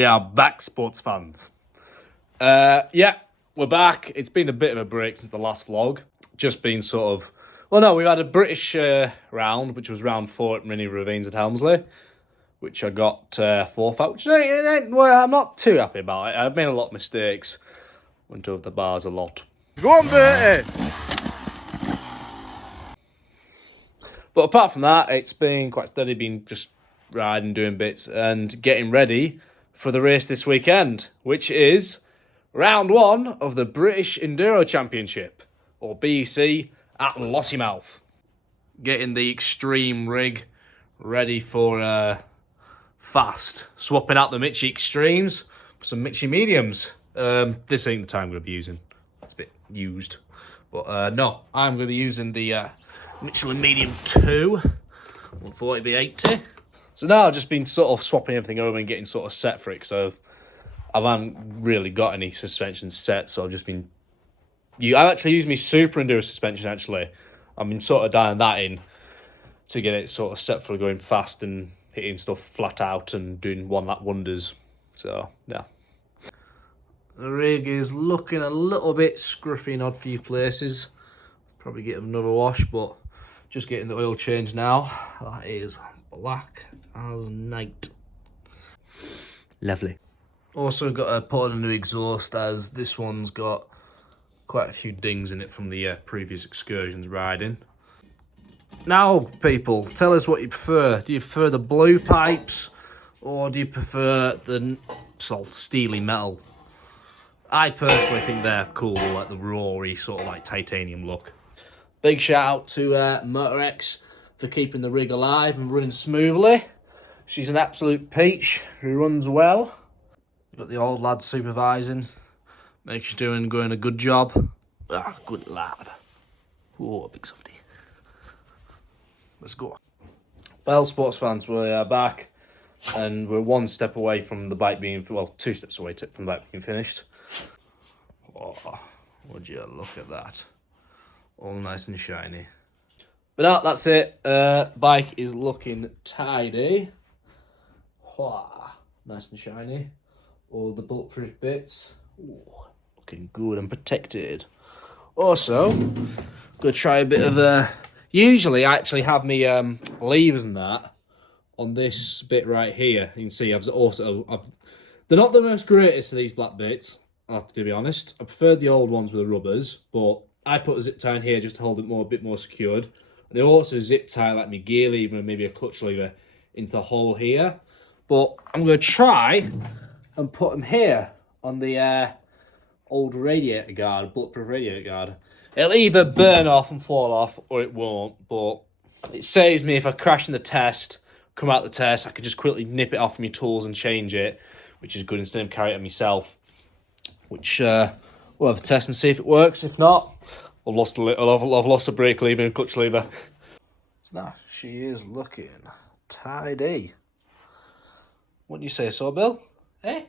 We are back, sports fans. Yeah, we're back. It's been a bit of a break since the last vlog. Just been sort of... Well, no, we've had a British round, which was round 4 at Mini Ravines at Helmsley, which I got 4th out, which well, I'm not too happy about it. I've made a lot of mistakes. Went over the bars a lot. Go on, Bertie! But apart from that, it's been quite steady, been just riding, doing bits, and getting ready for the race this weekend, which is round 1 of the British Enduro Championship, or BEC, at Lossiemouth. Getting the extreme rig ready for fast. Swapping out the Mitchie Extremes for some Mitchie Mediums. This ain't the time I'm going to be using. It's a bit used. But no, I'm going to be using the Michelin Medium 2, 140B80. So now I've just been sort of swapping everything over and getting sort of set for it. So I haven't really got any suspension set. So I've just been... I've actually used my Super Enduro suspension, actually. I've been sort of dialing that in to get it sort of set for going fast and hitting stuff flat out and doing one-lap wonders. So, yeah. The rig is looking a little bit scruffy in odd few places. Probably get another wash, but just getting the oil change now. That is black as night. Lovely. Also got to put on a new exhaust, as this one's got quite a few dings in it from the previous excursions riding. Now, people, tell us what you prefer. Do you prefer the blue pipes, or do you prefer the sort of steely metal? I personally think they're cool, like the Rory sort of like titanium look. Big shout out to MotorX for keeping the rig alive and running smoothly. She's an absolute peach who runs well. You've got the old lad supervising. Makes you doing a good job. Ah, good lad. Oh, big softy. Let's go. Well, sports fans, we are back, and we're one step away from the bike being, well, 2 steps away from the bike being finished. Oh, would you look at that? All nice and shiny. But no, that's it. Bike is looking tidy. Wow, nice and shiny. All the bulletproof bits. Ooh, looking good and protected. Also, I'm going to try a bit of usually I actually have me levers and that on this bit right here. You can see they're not the most greatest of these black bits, I have to be honest. I prefer the old ones with the rubbers, but I put a zip tie in here just to hold it a bit more secured. And they also zip tie like my gear lever and maybe a clutch lever into the hole here. But I'm going to try and put them here on the old radiator guard, bulletproof radiator guard. It'll either burn off and fall off, or it won't. But it saves me if I crash in the test, come out the test, I can just quickly nip it off from my tools and change it, which is good instead of carrying it myself. Which we'll have a test and see if it works. If not, I've lost a brake lever and clutch lever. Now she is looking tidy. What do you say, so Bill? Eh?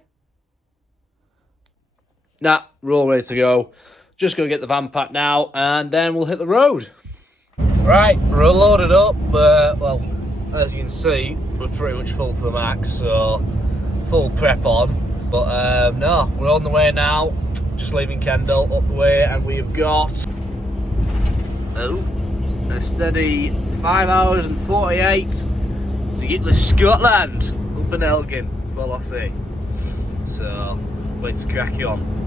Nah, we're all ready to go. Just gonna get the van packed now, and then we'll hit the road. Right, we're all loaded up. Well, as you can see, we're pretty much full to the max, so full prep on. But no, we're on the way now. Just leaving Kendal up the way, and we've got a steady 5 hours and 48 to get to Scotland, up in Elgin for Lossie. So, wait to crack you on.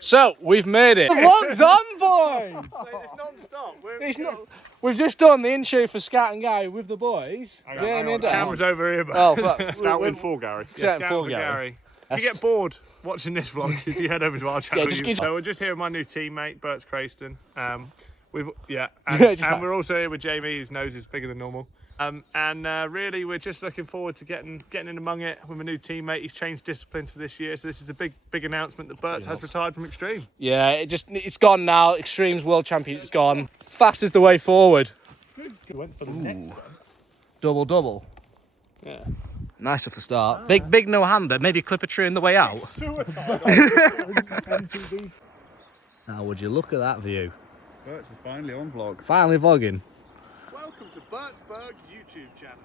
So, we've made it. The vlog's on, boys! It's non-stop. We've just done the intro for Scout and Gary with the boys. Hang on. Camera's over here, but Scout in full, Gary. Scout for Gary. If you get bored watching this vlog, if you head over to our channel. So we're just here with my new teammate, Bert Crayston. And we're also here with Jamie, whose nose is bigger than normal. Really, we're just looking forward to getting in among it with a new teammate. He's changed disciplines for this year, so this is a big announcement that Bert has retired from Extreme. Yeah, it's gone now. Extreme's World Champion, it's gone. Fast is the way forward. Went for the next one. Double. Yeah. Nice off the start. Big no-hander. Maybe clip a tree on the way out. Now, would you look at that view? Bert's is finally on vlog. Finally vlogging. Welcome to Bertsburg YouTube channel.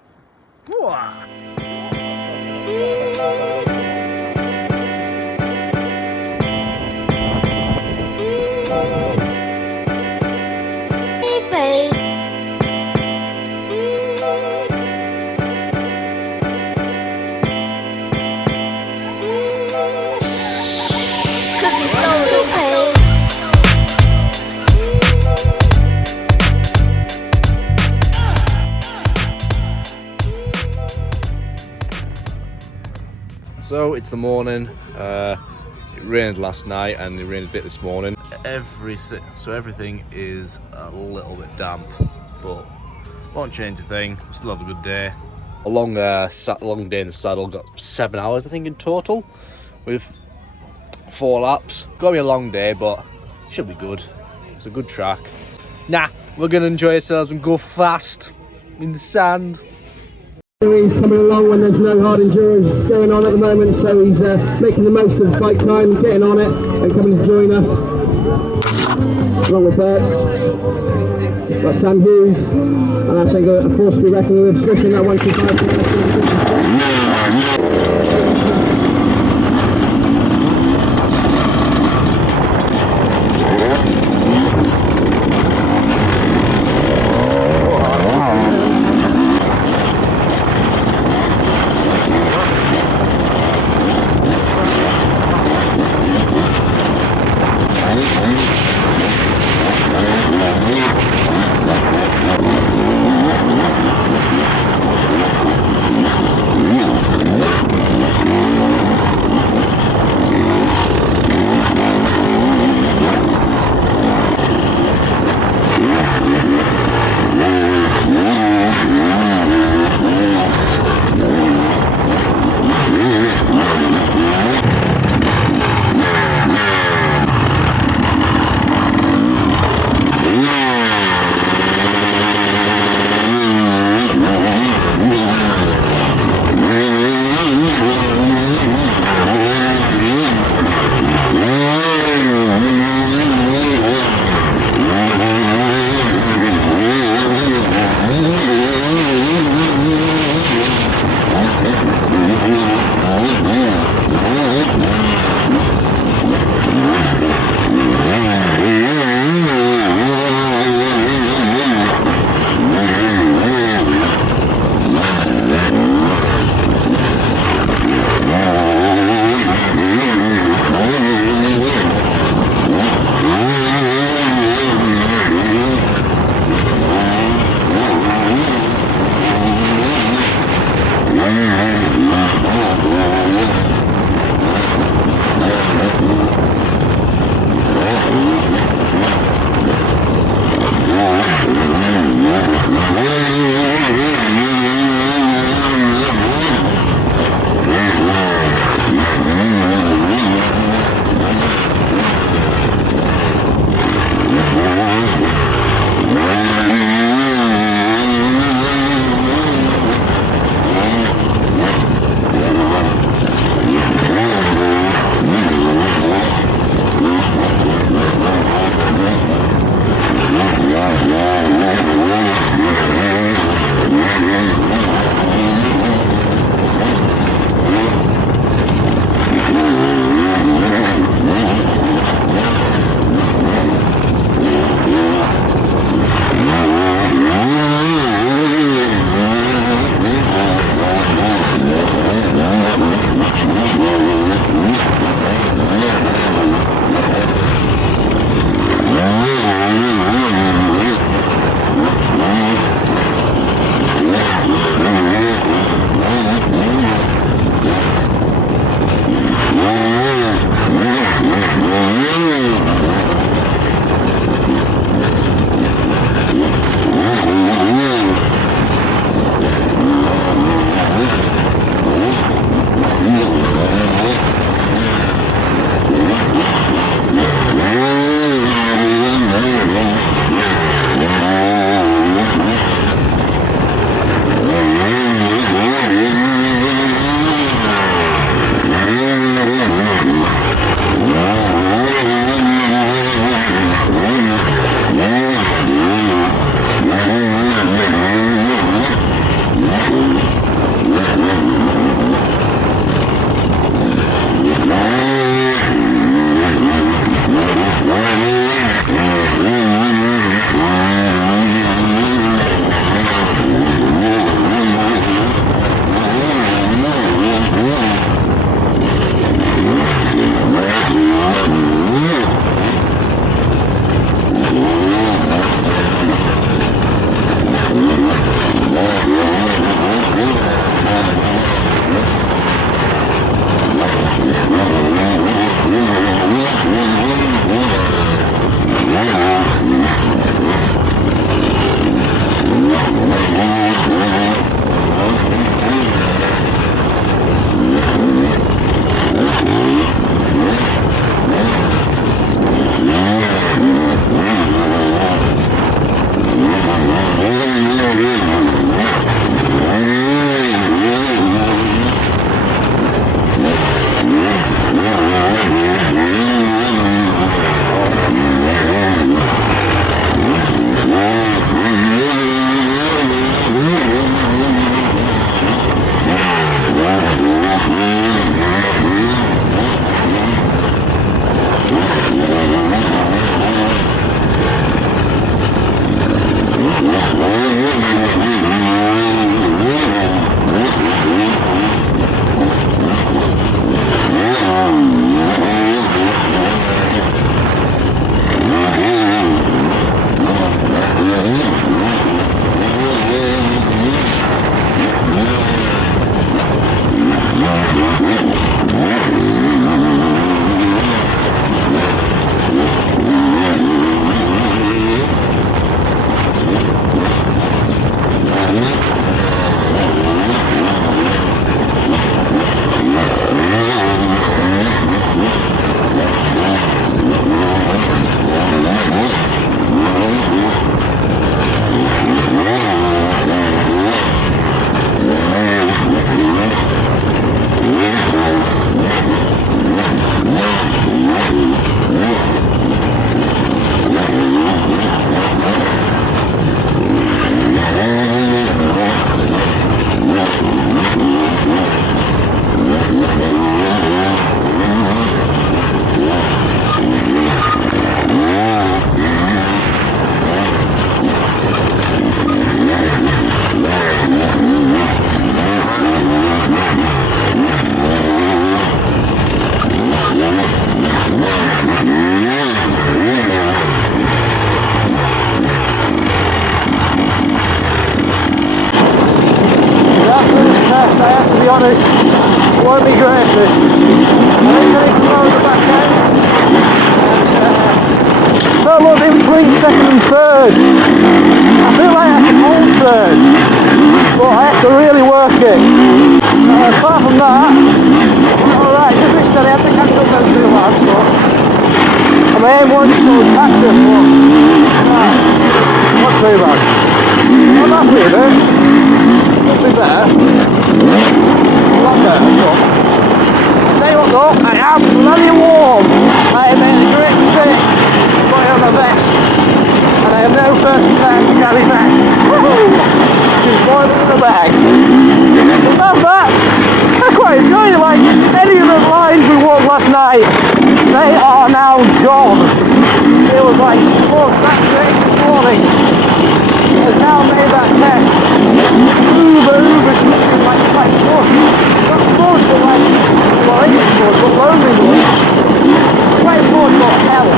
So it's the morning. It rained last night and it rained a bit this morning. Everything is a little bit damp, but won't change a thing. Still have a good day. A long day in the saddle. Got 7 hours, I think, in total, with 4 laps. Gonna be a long day, but should be good. It's a good track. Nah, we're gonna enjoy ourselves and go fast in the sand. He's coming along when there's no hard endurance going on at the moment, so he's making the most of bike time, getting on it and coming to join us. Along with Bert's, got Sam Hughes, and I think a force to be reckoned with, especially in that 125. honest, won't be great this. I think I need to lower the back end. No, look, in between second and third. I feel like I can hold third, but I have to really work it. Apart from that, alright, just be steady. I think I still don't do that, but my aim was to sort of catch it, but not too bad. I'm happy with it. Could be better. A lot better, but I'll tell you what though, I am bloody warm. I have made a great mistake putting on my vest, and I have no person there to carry back. Woohoo! She's boiling in the bag. Not that. I quite enjoyed it. Like any of the lines we walked last night, they are now gone. It was like smug that day this morning. Has now made that test uber smooth, like it's like mud. Not mud, but like, well it is mud, but lonely mud. Quite mud, but hell.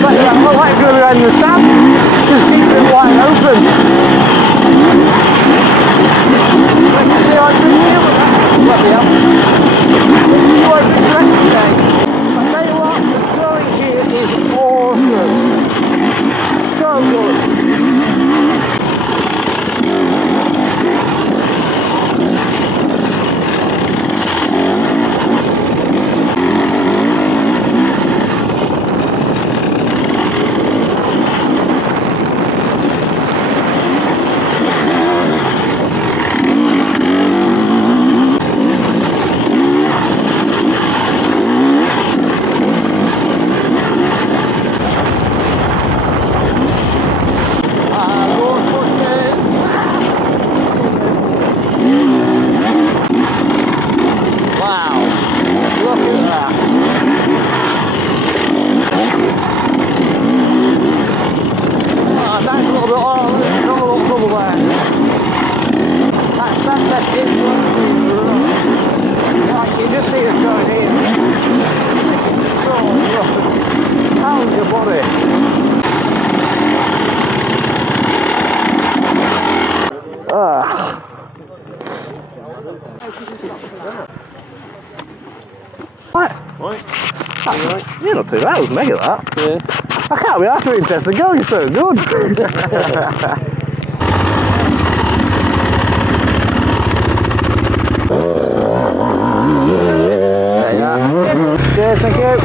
But I don't like going around in the sand, just keep it wide open. Let's see how I can deal with that. Bloody hell. Let's see how I can the rest of the day. I tell you what, the throwing here is awesome. So good. You're not too bad, that was mega that. Yeah. I can't be after it, Tess, the going so good. There you are. Cheers, thank you.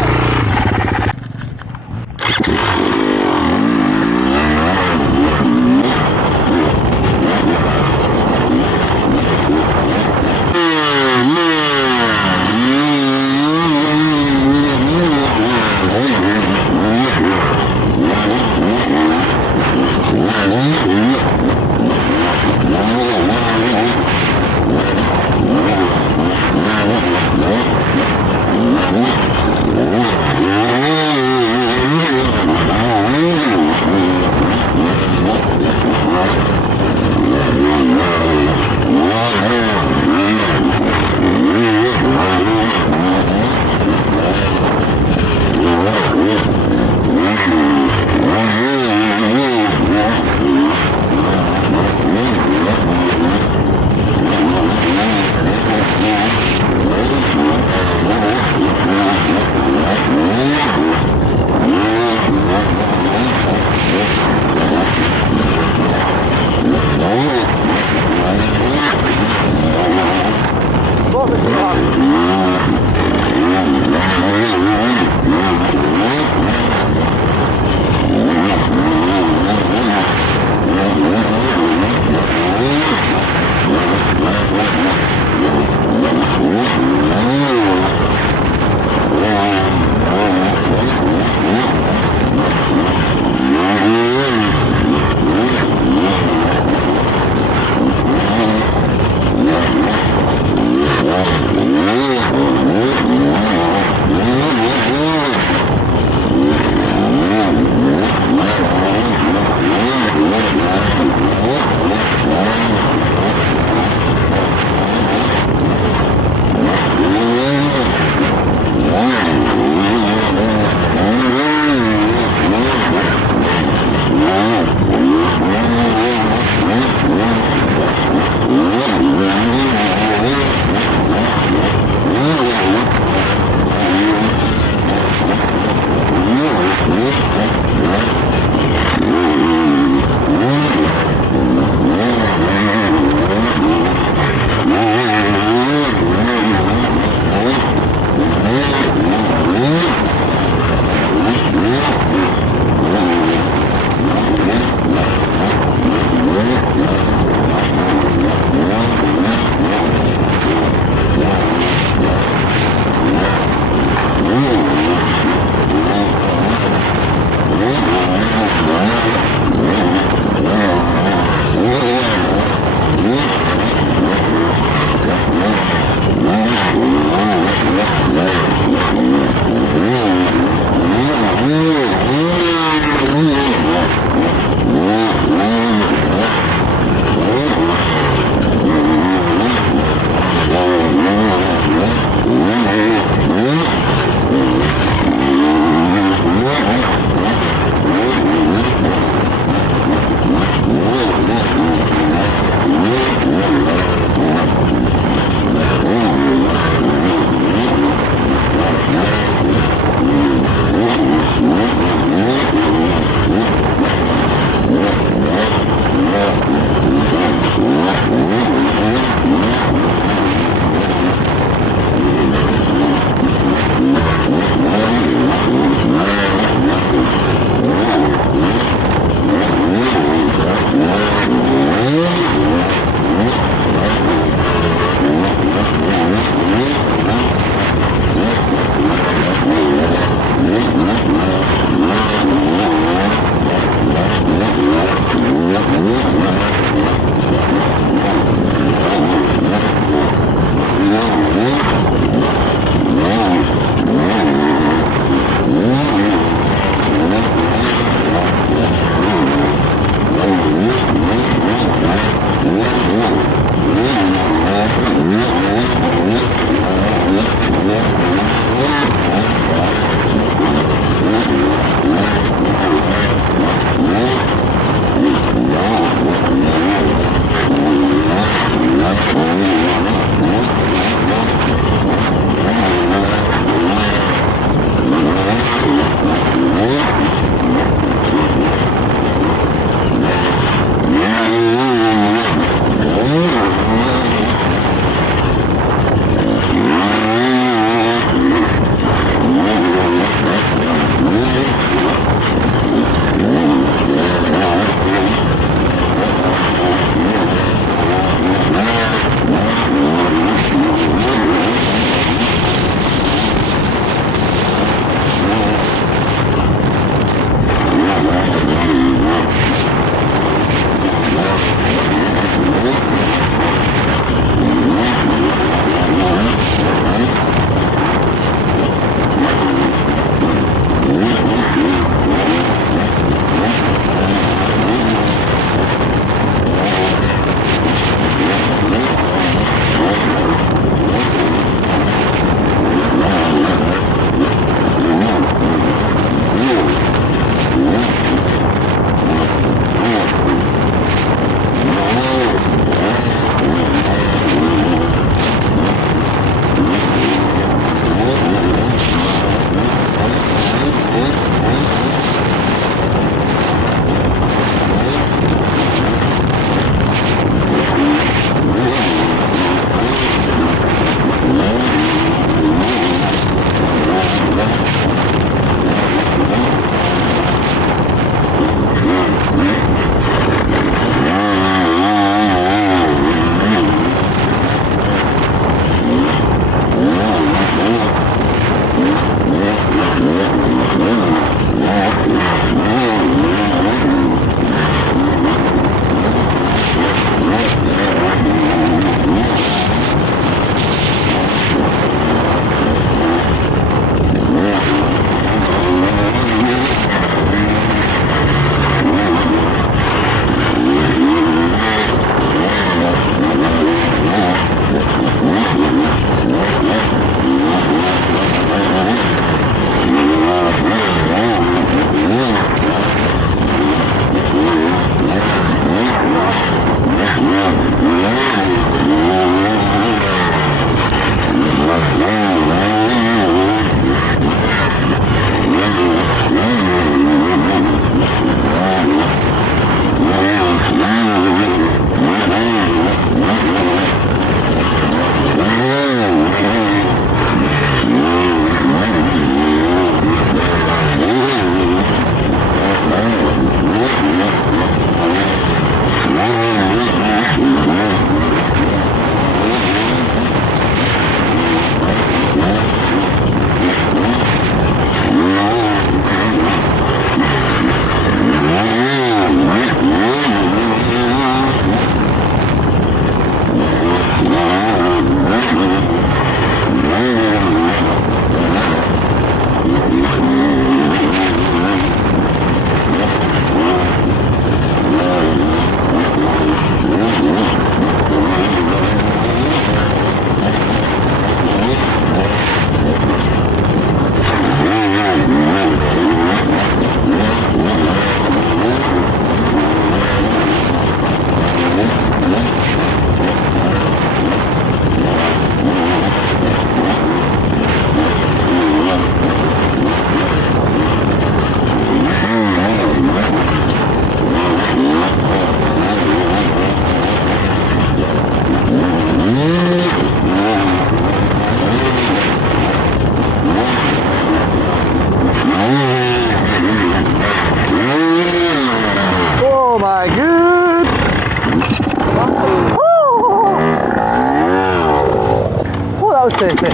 was tasty.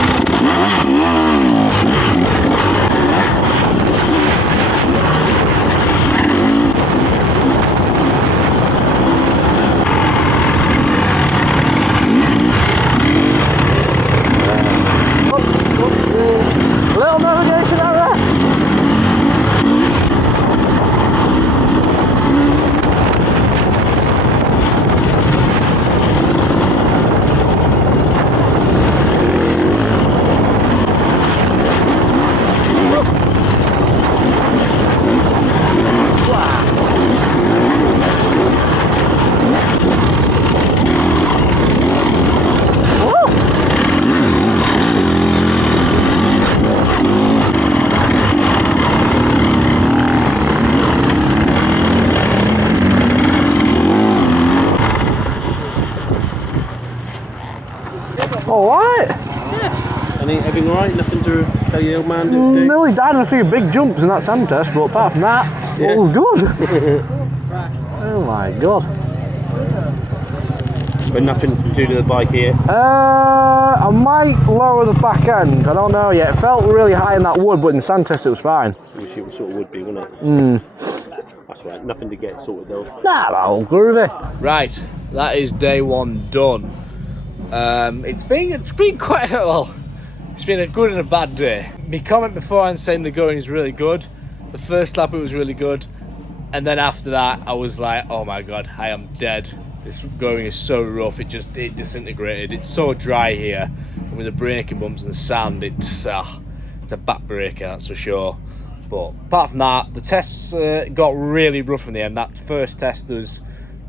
Little navigation error. Alright. Everything alright? Nothing to tell you, old man? Nearly died in a few big jumps in that sand test, but apart from that, all was good. Oh my god. But nothing to do to the bike here? I might lower the back end, I don't know yet. It felt really high in that wood, but in the sand test it was fine. Which it sort of would be, wouldn't it? That's right, nothing to get sorted though. Nah, all groovy. Right, that is day one done. It's been quite well. It's been a good and a bad day. My comment before and saying the going is really good. The first lap it was really good, and then after that I was like, oh my god, I am dead. This going is so rough. It disintegrated. It's so dry here, and with the braking bumps and the sand, it's a backbreaker, that's for sure. But apart from that, the tests got really rough in the end. That first test was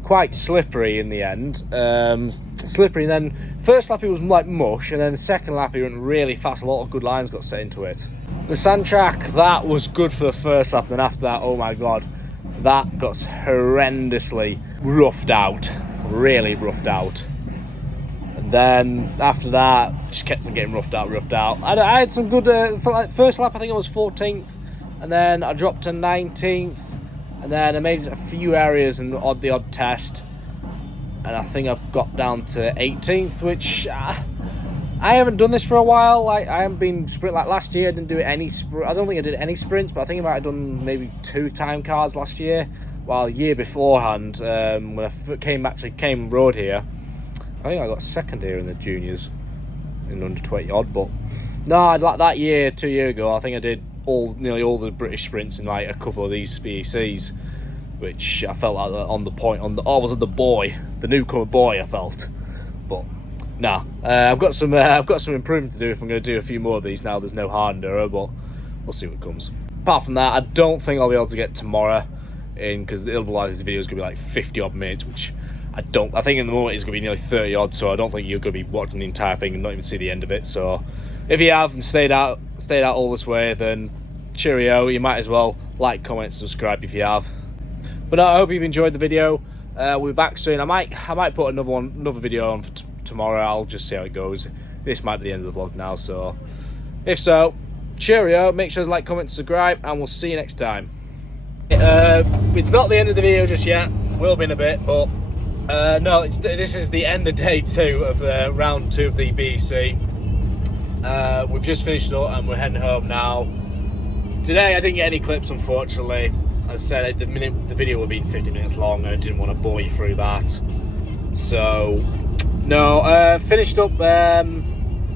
quite slippery in the end. Slippery, and then first lap it was like mush, and then the second lap it went really fast. A lot of good lines got set into it. The sand track, that was good for the first lap, and then after that, oh my god, that got horrendously roughed out, really roughed out. And then after that, just kept on getting roughed out. I had some good, first lap I think I was 14th, and then I dropped to 19th, and then I made a few areas and the odd test, and I think I've got down to 18th, which I haven't done this for a while. I haven't been sprint, like last year I didn't do any sprint. I don't think I did any sprints, but I think I might have done maybe 2 time cards last year. While a year beforehand, when I came road here, I think I got second here in the juniors in under 20 odd. But no, like that year, 2 years ago, I think I did nearly all the British sprints in like a couple of these BCs, which I felt like on the point. I was the boy, the newcomer boy. I felt, but no, I've got some improvement to do if I'm going to do a few more of these now. There's no hard enduro, but we'll see what comes. Apart from that, I don't think I'll be able to get tomorrow in, because otherwise the video is going to be like 50 odd minutes, which I think in the moment it's going to be nearly 30 odd, so I don't think you're going to be watching the entire thing and not even see the end of it. So if you have and stayed out all this way, then cheerio. You might as well like, comment, subscribe if you have. But no, I hope you've enjoyed the video. We'll be back soon. I might put another video on for tomorrow. I'll just see how it goes. This might be the end of the vlog now, so if so, cheerio. Make sure to like, comment, subscribe, and we'll see you next time. It's not the end of the video just yet. Will be in a bit, but no, this is the end of day 2 of round 2 of the BC. We've just finished up and we're heading home now. Today I didn't get any clips, unfortunately. As I said, the video will be 50 minutes long, and I didn't want to bore you through that. So no, finished up I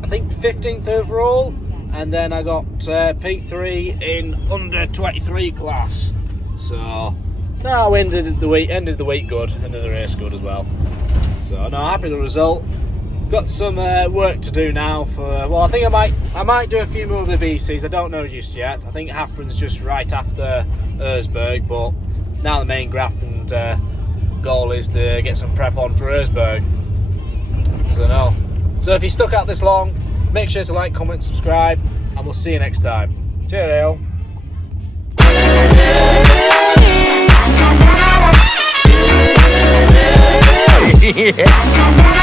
think 15th overall, and then I got P3 in under 23 class. So no, we ended the week good, ended the race good as well. So no, happy with the result. Got some work to do now well, I think I might do a few more of the BCs. I don't know just yet. I think Hafren's just right after Erzberg, but now the main graft and goal is to get some prep on for Erzberg. So no. So if you stuck out this long, make sure to like, comment, subscribe, and we'll see you next time. Cheerio. Yeah.